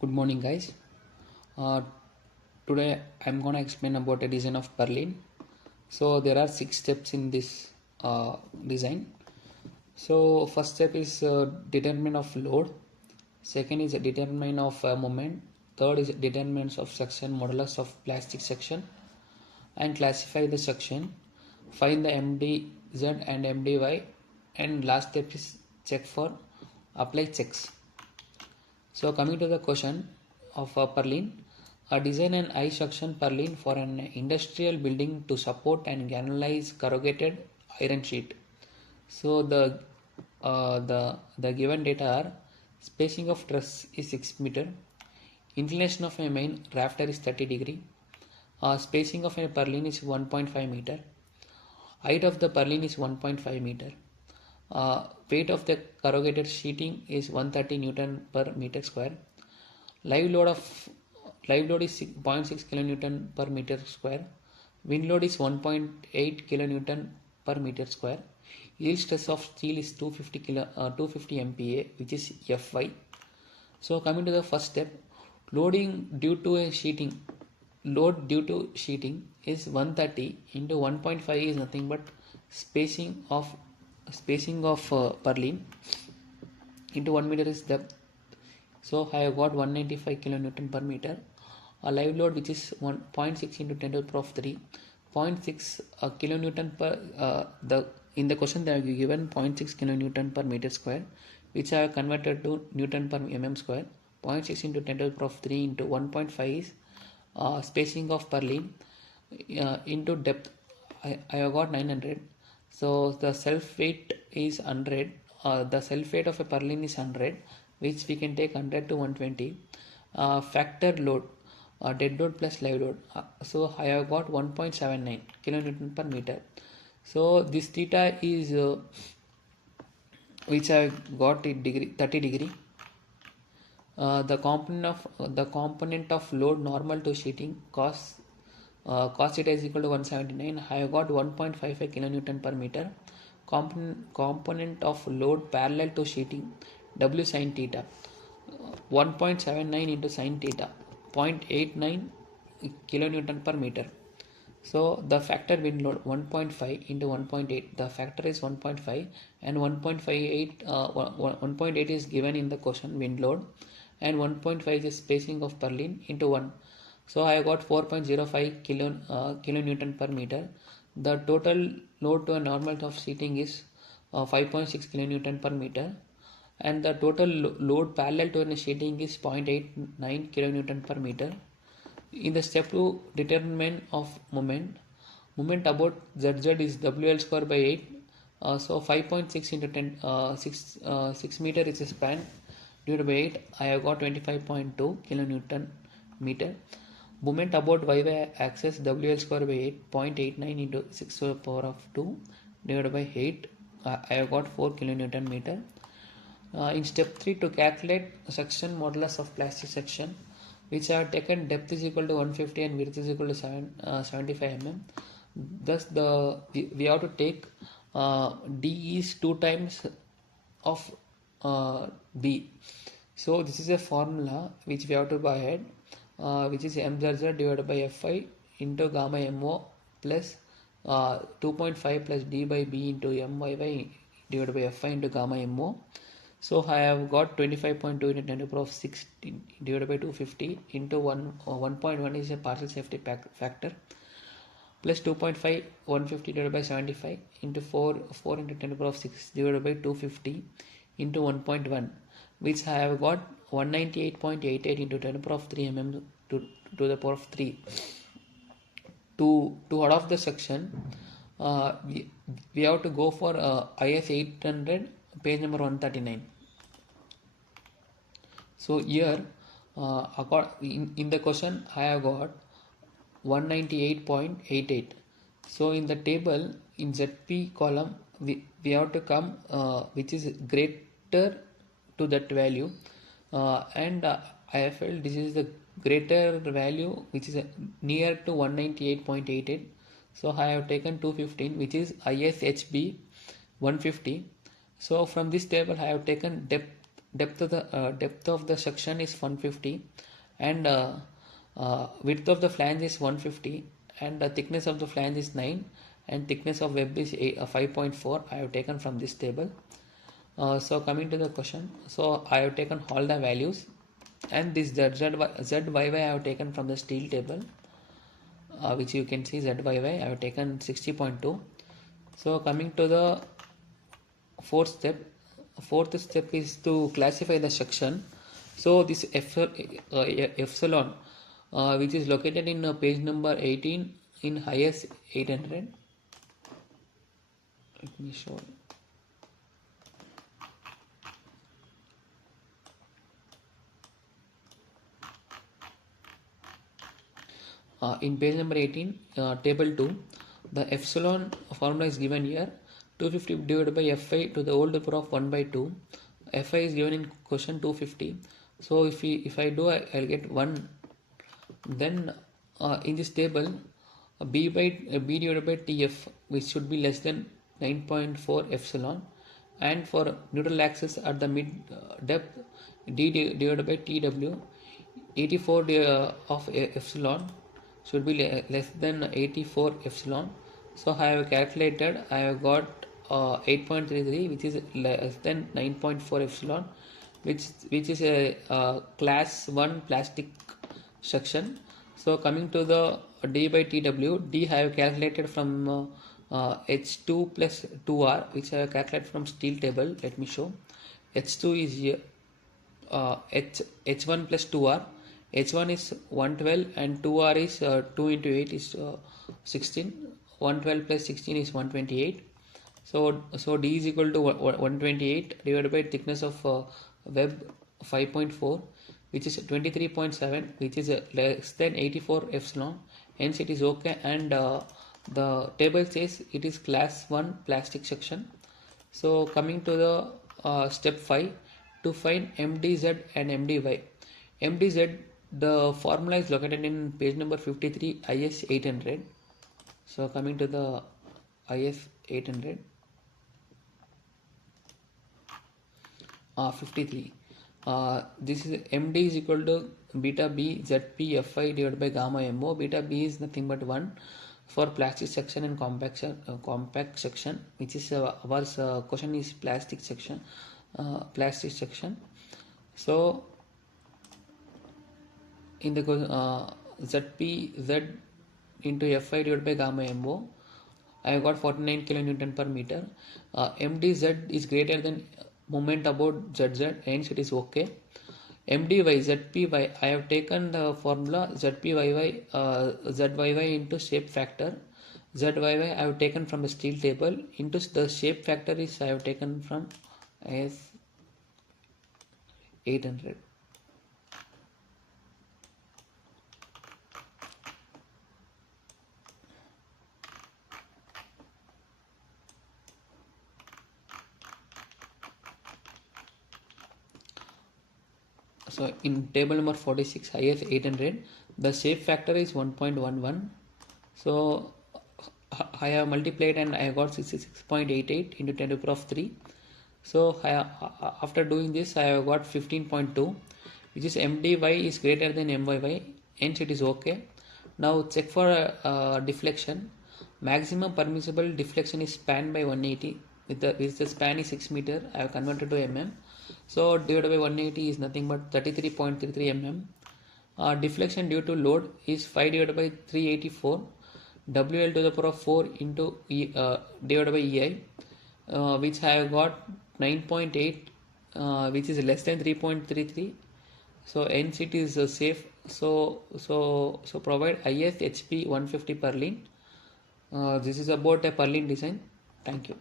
Good morning, guys. Uh, Today I'm gonna explain about a design of Purlin. So there are 6 steps in this design. So first step is determination of load. Second is determination of moment. Third is determinants of section modulus of plastic section and classify the section. Find the MDZ and MDY, and last step is check for apply checks. So coming to the question of purlin, design an I section purlin for an industrial building to support and galvanize corrugated iron sheet. So the given data are: spacing of truss is 6 meter, inclination of a main rafter is 30 degree, spacing of a purlin is 1.5 meter, height of the purlin is 1.5 meter. Weight of the corrugated sheeting is 130 Newton per meter square. Live load is 0.6 kilonewton per meter square. Wind load is 1.8 kilonewton per meter square. Yield stress of steel is 250 MPa, which is Fy. So coming to the first step, loading due to sheeting is 130 into 1.5 is nothing but spacing of purlin into 1 meter is depth. So I have got 195 kilonewton per meter. A live load which is 1.6 into 10 to the power of 3, 0.6 kilonewton per in the question they have given 0.6 kilonewton per meter square, which I have converted to Newton per mm square. 0.6 into 10 to the power of 3 into 1.5 is spacing of purlin into depth. I have got 900. So the self weight is 100. The self weight of a purlin is 100, which we can take 100 to 120. Factor load, dead load plus live load. So I have got 1.79 kilonewton per meter. So this theta is which I got it degree 30 degree. The component of load normal to sheeting cos theta is equal to 179. I have got 1.55 kilonewton per meter. Component of load parallel to sheeting W sin theta 1.79 into sin theta 0.89 kilonewton per meter. So the factor wind load 1.5 into 1.8, the factor is 1.5 and 1.8 is given in the question wind load, and 1.5 is spacing of purlin into 1. So I got 4.05 kilonewton per meter. The total load to a normal of sheeting is 5.6 kilonewton per meter, and the total load parallel to a sheeting is 0.89 kilonewton per meter. In the step 2, determination of moment about ZZ is WL square by 8. So 5.6 into 10 6 meter is a span divided by 8. I have got 25.2 kilonewton meter. Moment about y axis WL square by 8, 0.89 into 6 to the power of 2 divided by 8. I have got 4 kilonewton meter. In step 3, to calculate section modulus of plastic section, which I have taken depth is equal to 150 and width is equal to 75 mm. Thus we have to take D is 2 times of B. So this is a formula which we have to go ahead, which is mzz divided by Fi into gamma mo plus 2.5 plus D by B into myy divided by Fi into gamma mo. So I have got 25.2 into 10 to the power of 6 divided by 250 into 1.1 is a partial safety factor, plus 2.5 150 divided by 75 into 4 into 10 to the power of 6 divided by 250 into 1.1, which I have got 198.88 into 10 to the power of 3 mm to the power of 3. To out of the section, we have to go for IS 800 page number 139. So here in the question I have got 198.88. So in the table in ZP column we have to come which is greater to that value, and I felt this is the greater value which is near to 198.88. So I have taken 215, which is ISHB 150. So from this table I have taken depth depth of the section is 150, and width of the flange is 150, and the thickness of the flange is 9, and thickness of web is 5.4. I have taken from this table. So coming to the question, so I have taken all the values, and this ZYY I have taken from the steel table, which you can see ZYY I have taken 60.2. So coming to the fourth step is to classify the section. So this epsilon, which is located in page number 18 in IS 800. Let me show. In page number 18, table 2, the epsilon formula is given here. 250 divided by Fi to the whole power of 1 by 2. Fi is given in question 250. So if I do, I'll get 1. Then in this table, B divided by Tf, which should be less than 9.4 epsilon, and for neutral axis at the mid depth, D divided by Tw, 84 of epsilon should be less than 84 epsilon. So I have calculated, I have got 8.33, which is less than 9.4 epsilon, which is a class 1 plastic section. So coming to the D by TW, D I have calculated from H2 plus 2R, which I have calculated from steel table. Let me show. H2 is here, H1 plus 2R. H1 is 112 and 2R is 2 into 8 is 16. 112 plus 16 is 128. So D is equal to 128 divided by thickness of web 5.4, which is 23.7, which is less than 84 epsilon. Hence it is okay, and the table says it is class 1 plastic section. So coming to the step 5, to find MDZ and MDY. MDZ, the formula is located in page number 53 IS 800. So coming to the IS 800, 53. This is MD is equal to beta B ZP Fi divided by gamma MO. Beta B is nothing but 1 for plastic section and compact section, which is our question is plastic section. So in the ZP Z into Fi divided by gamma MO, I have got 49 kilonewton per meter. MDZ is greater than moment about ZZ, hence it is okay. MDY ZPY, I have taken the formula ZPYY ZYY into shape factor. ZYY I have taken from the steel table, into the shape factor is I have taken from IS 800. So in table number 46 IS 800, the shape factor is 1.11. So I have multiplied and I got 66.88 into 10 to the power of 3. So after doing this, I have got 15.2, which is MDY is greater than MYY, hence it is okay. Now check for deflection. Maximum permissible deflection is span by 180. With the span is 6 meter, I have converted to mm. So divided by 180 is nothing but 33.33 mm. Deflection due to load is 5 divided by 384 WL to the power of 4 into divided by EI, which I have got 9.8, which is less than 3.33. So hence it is safe. So provide IS HP 150 Purlin. This is about a Purlin design. Thank you.